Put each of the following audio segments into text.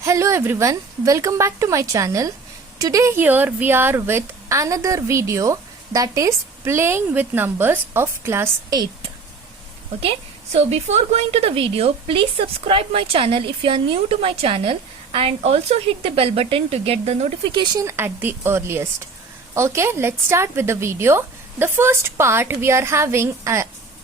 Hello everyone, welcome back to my channel. Today here we are with another video, that is playing with numbers of class 8. Okay, so before going to the video, please subscribe my channel if you are new to my channel, and also hit the bell button to get the notification at the earliest. Okay, let's start with the video. The first part we are having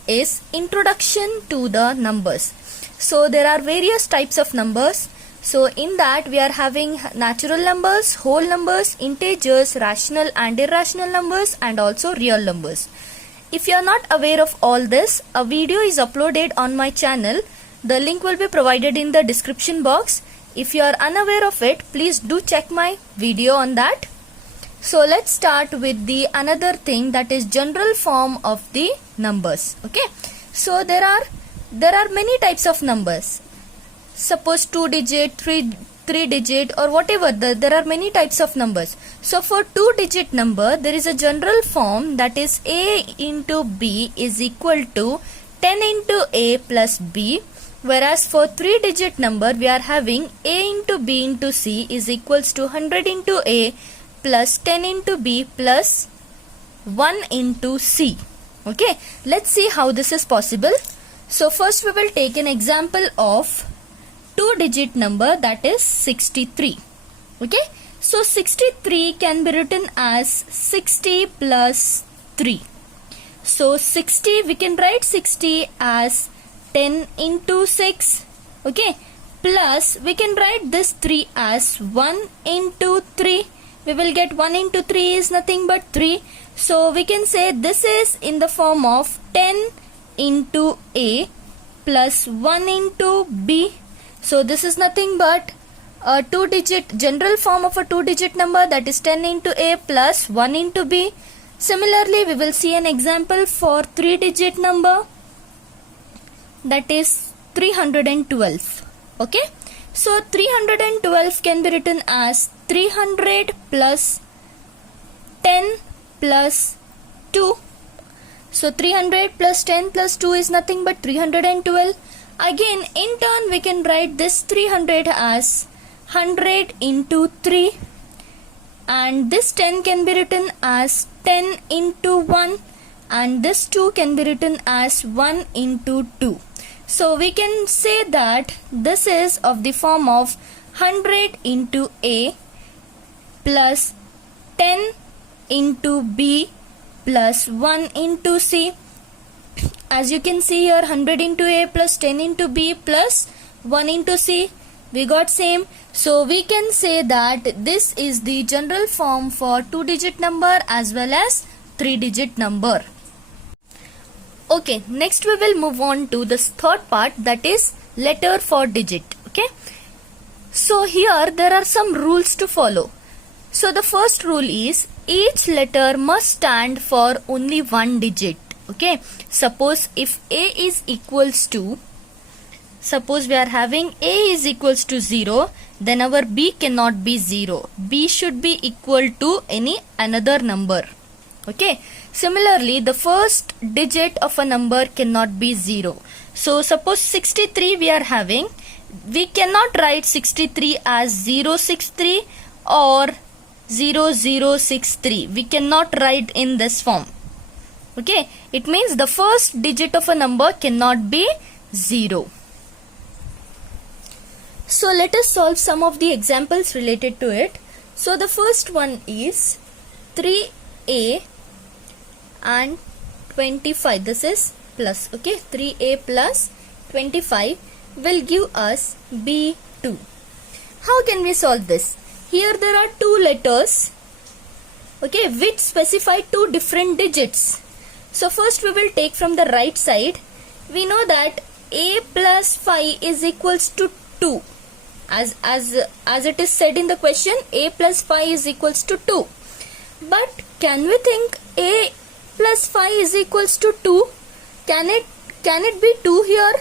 is introduction to the numbers. So there are various types of numbers. So in that we are having natural numbers, whole numbers, integers, rational and irrational numbers, and also real numbers. If you are not aware of all this, a video is uploaded on my channel. The link will be provided in the description box. If you are unaware of it, please do check my video on that. So let's start with the another thing, that is general form of the numbers. Okay, so there are many types of numbers. Suppose 2 digit, 3 digit, or whatever, there are many types of numbers. So for 2 digit number, there is a general form, that is a into b is equal to 10 into a plus b. Whereas for 3 digit number, we are having a into b into c is equals to 100 into a plus 10 into b plus 1 into c. Okay, let's see how this is possible. So first we will take an example of 2 digit number, that is 63. Okay, so 63 can be written as 60 plus 3. So 60, we can write 60 as 10 into 6. Okay, plus we can write this 3 as 1 into 3. We will get 1 into 3 is nothing but 3. So we can say this is in the form of 10 into a plus 1 into b. So this is nothing but a 2 digit general form of a 2 digit number, that is 10 into a plus 1 into b. Similarly, we will see an example for 3 digit number, that is 312. Okay, so 312 can be written as 300 plus 10 plus 2. So 300 plus 10 plus 2 is nothing but 312. Again, in turn, we can write this 300 as 100 into 3, and this 10 can be written as 10 into 1, and this 2 can be written as 1 into 2. So we can say that this is of the form of 100 into a plus 10 into b plus 1 into c. As you can see here, 100 into a plus 10 into b plus 1 into c, we got same. So we can say that this is the general form for 2 digit number as well as 3 digit number. Okay, next we will move on to the third part, that is letter for digit. Okay, so here there are some rules to follow. So the first rule is each letter must stand for only one digit. Okay, suppose if a is equals to, suppose we are having a is equals to 0, then our b cannot be 0. B should be equal to any another number. Okay, similarly the first digit of a number cannot be 0. So suppose 63 we are having, we cannot write 63 as 063 or 0063. We cannot write in this form. Okay, it means the first digit of a number cannot be 0. So let us solve some of the examples related to it. So the first one is 3a and 25. This is plus. Okay, 3a plus 25 will give us b2. How can we solve this? Here there are two letters, okay, which specify two different digits. So first we will take from the right side. We know that a plus 5 is equals to 2. As it is said in the question, a plus 5 is equals to 2. But can we think a plus 5 is equals to 2? Can it be 2 here?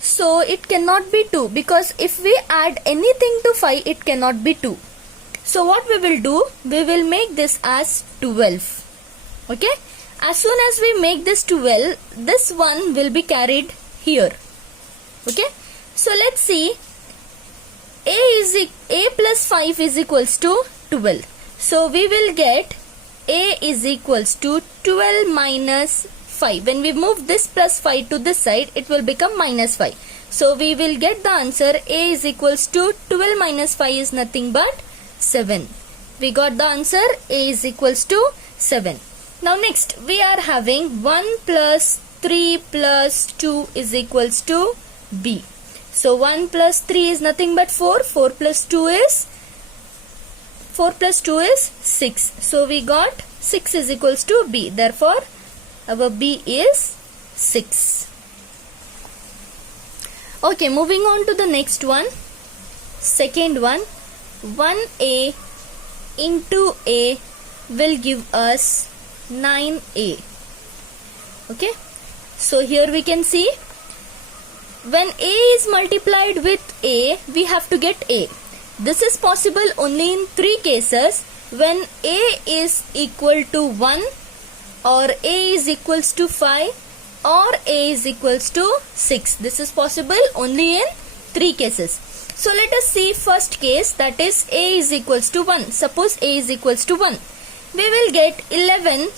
So it cannot be 2, because if we add anything to 5, it cannot be 2. So what we will do, we will make this as 12. Okay, As soon as we make this 12, this 1 will be carried here. Okay. So let's see. A plus 5 is equals to 12. So we will get A is equals to 12 minus 5. When we move this plus 5 to this side, it will become minus 5. So we will get the answer A is equals to 12 minus 5 is nothing but 7. We got the answer A is equals to 7. Now next we are having 1 plus 3 plus 2 is equals to B. So 1 plus 3 is nothing but 4. 4 plus 2 is 6. So we got 6 is equals to B. Therefore our B is 6. Okay, moving on to the next one. Second one. 1A into A will give us 9A. Okay. So here we can see, when A is multiplied with A, we have to get A. This is possible only in 3 cases: when A is equal to 1, or A is equals to 5, or A is equals to 6. This is possible only in 3 cases. So let us see first case, that is A is equals to 1. Suppose A is equals to 1. We will get 11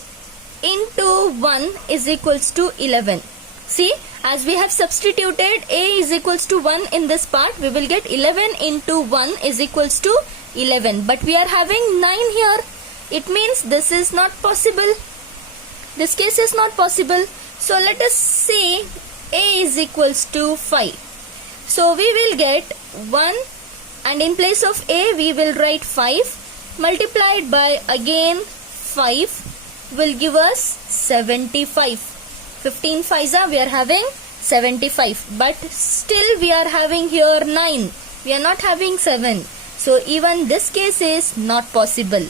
into 1 is equals to 11. See, as we have substituted A is equals to 1 in this part, we will get 11 into 1 is equals to 11. But we are having 9 here. It means this is not possible. This case is not possible. So let us say A is equals to 5. So we will get 1, and in place of A we will write 5 multiplied by again 5 will give us 75. 15 5s we are having 75, but still we are having here 9. We are not having 7. So even this case is not possible.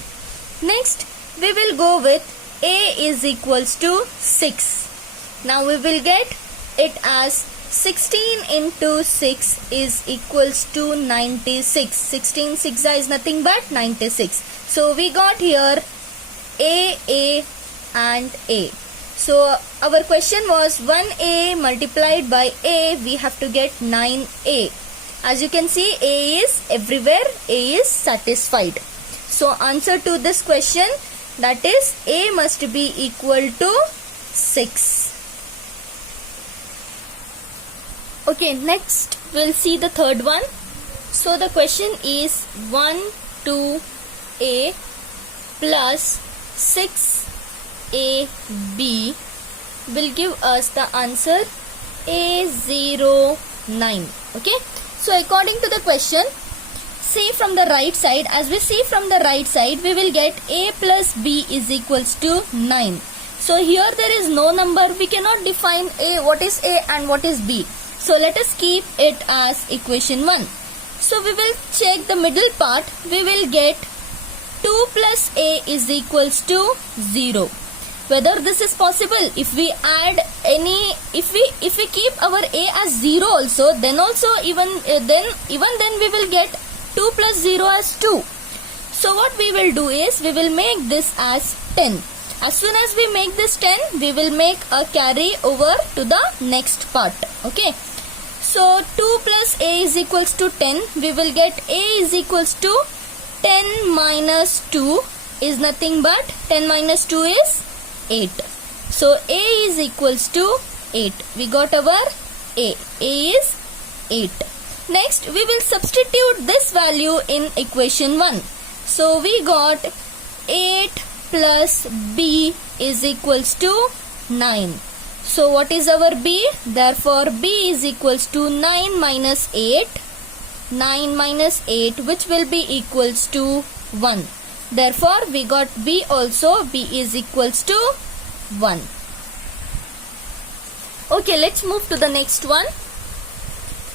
Next we will go with A is equals to 6. Now we will get it as 16 into 6 is equals to 96. 16 6 is nothing but 96. So we got here A and A. So our question was 1A multiplied by A, we have to get 9A. As you can see, A is everywhere, A is satisfied. So answer to this question, that is A must be equal to 6. Okay, next we'll see the third one. So the question is 1 2A plus 6AB will give us the answer A09. Okay, so according to the question, see from the right side, as we see from the right side, we will get A plus B is equals to 9. So here there is no number, we cannot define A, what is A and what is B. So let us keep it as equation 1. So we will check the middle part, we will get 2 plus A is equals to 0. Whether this is possible, if we add any, if we keep our A as 0 also, then also even then we will get 2 plus 0 as 2. So what we will do is, we will make this as 10. As soon as we make this 10, we will make a carry over to the next part. Okay. So 2 plus A is equals to 10. We will get A is equals to 10 minus 2 is nothing but 10 minus 2 is 8. So A is equals to 8. We got our A. A is 8. Next we will substitute this value in equation 1. So we got 8 plus B is equals to 9. So what is our B? Therefore B is equals to 9 minus 8. 9 minus 8, which will be equals to 1. Therefore we got B also. B is equals to 1. Okay, let's move to the next one.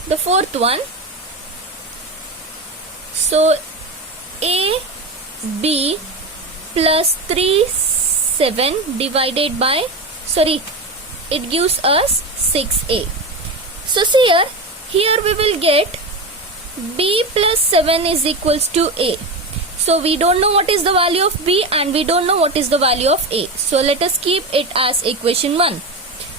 The fourth one. So A B plus 3 7 divided by, it gives us 6A. So see here we will get B plus 7 is equals to A. So we don't know what is the value of b and we don't know what is the value of a. So let us keep it as equation 1.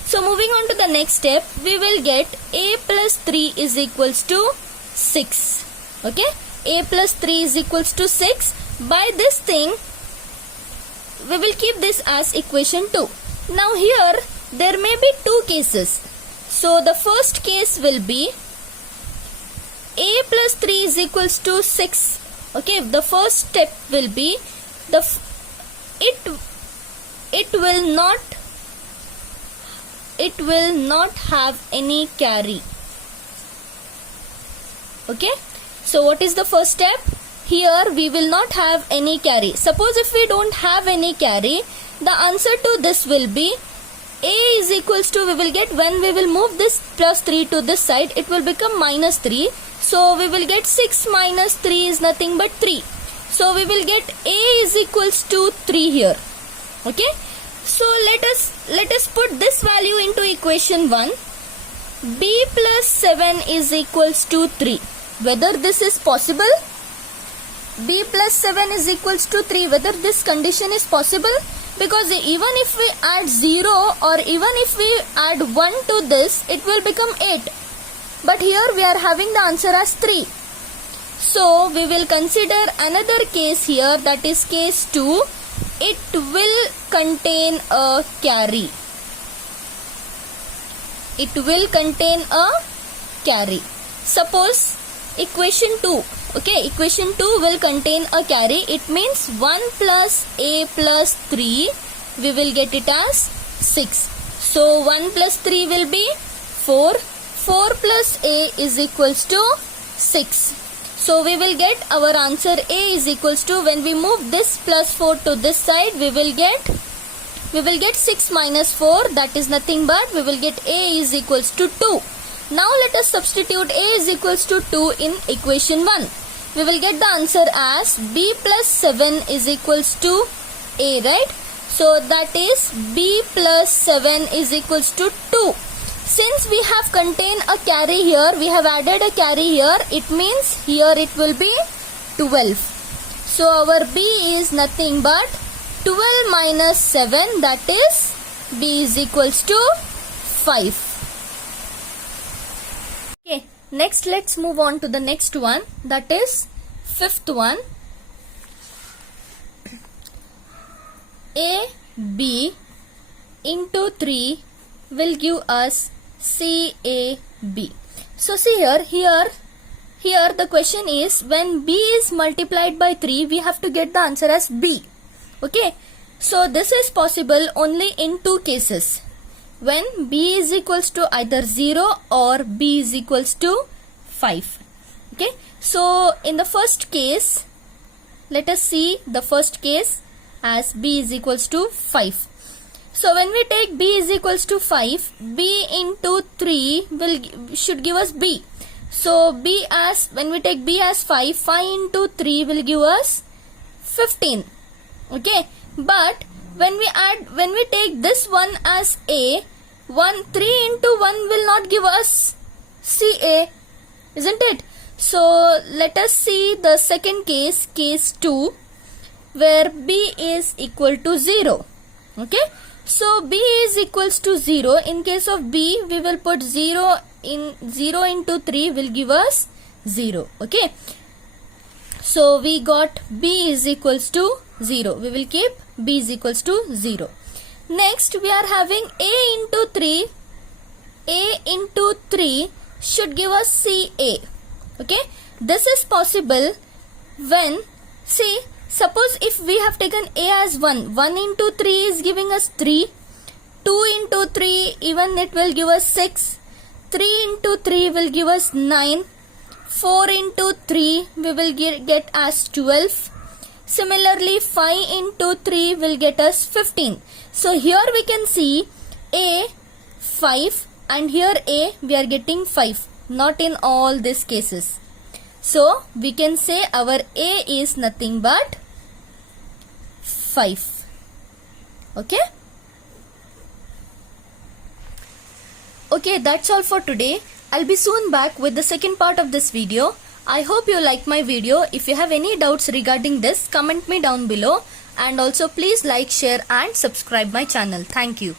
So moving on to the next step, we will get a plus 3 is equals to 6. Okay, a plus 3 is equals to 6. By this thing, we will keep this as equation 2. Now here, there may be two cases. So the first case will be a plus 3 is equals to 6. Okay, the first step will be it will not have any carry. Okay, so what is the first step? Here we will not have any carry. Suppose if we don't have any carry, the answer to this will be a is equals to, we will get, when we will move this plus 3 to this side, it will become minus 3. So we will get 6 minus 3 is nothing but 3. So we will get a is equals to 3 here. Okay. So let us put this value into equation 1. B plus 7 is equals to 3. Whether this is possible? B plus 7 is equals to 3. Whether this condition is possible? Because even if we add 0 or even if we add 1 to this, it will become 8. But here we are having the answer as 3. So we will consider another case here, that is case 2. It will contain a carry. It will contain a carry. Suppose equation 2. Okay, equation 2 will contain a carry. It means 1 plus a plus 3. We will get it as 6. So 1 plus 3 will be 4. 4 plus a is equals to 6. So we will get our answer a is equals to, when we move this plus 4 to this side, we will get 6 minus 4, that is nothing but we will get a is equals to 2. Now let us substitute a is equals to 2 in equation 1. We will get the answer as b plus 7 is equals to a, right? So that is b plus 7 is equals to 2. Since we have contained a carry here, we have added a carry here, it means here it will be 12. So our b is nothing but 12 minus 7, that is b is equals to 5. Okay, next let's move on to the next one, that is fifth one. A, b into 3 will give us CAB. So see here the question is, when b is multiplied by 3, we have to get the answer as b. Okay, so this is possible only in two cases. When b is equals to either 0 or b is equals to 5. Okay, so in the first case, let us see the first case as b is equals to 5. So when we take b is equals to 5, b into 3 should give us b. So b as, when we take b as 5, 5 into 3 will give us 15. Okay, but when we take this one as a, 3 into 1 will not give us CA, isn't it? So let us see the second case, case 2, where b is equal to 0. Okay, so b is equals to 0. In case of b, we will put 0 into 3 will give us 0. Okay, so we got b is equals to 0. We will keep b is equals to 0. Next we are having a into 3. A into 3 should give us CA. Okay, this is possible when, see, suppose if we have taken a as 1, 1 into 3 is giving us 3, 2 into 3 even it will give us 6, 3 into 3 will give us 9, 4 into 3 we will get as 12, similarly 5 into 3 will get us 15. So here we can see a 5 and here a we are getting 5, not in all these cases. So we can say our a is nothing but 5. Okay. Okay, that's all for today. I'll be soon back with the second part of this video. I hope you like my video. If you have any doubts regarding this, comment me down below, and also please like, share and subscribe my channel. Thank you.